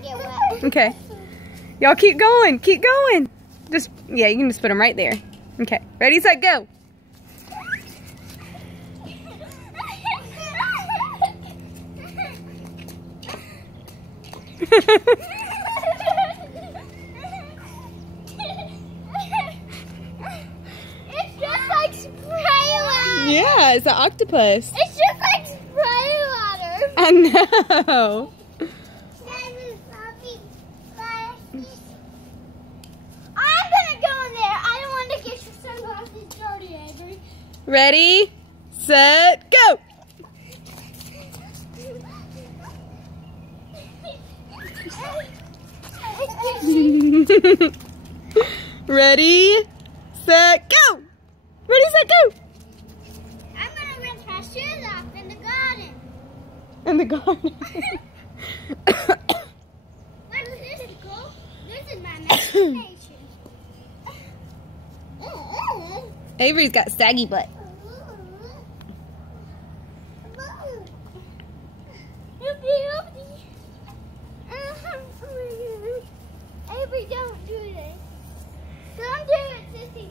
gonna get wet. Okay. Y'all keep going. Keep going. Just, yeah, you can just put them right there. Okay. Ready, set, go. It's just like spray water. Yeah, it's an octopus. It's just like spray water. I know. I'm gonna go in there. I don't want to get your sunglasses dirty, Avery. Ready, set, go. Ready, set, go. Ready, set, go. I'm gonna rinse my shoes off in the garden. In the garden. Where does this go? This is my imagination. Avery's got saggy butt. Avery, don't do this. Don't do it, Sissy.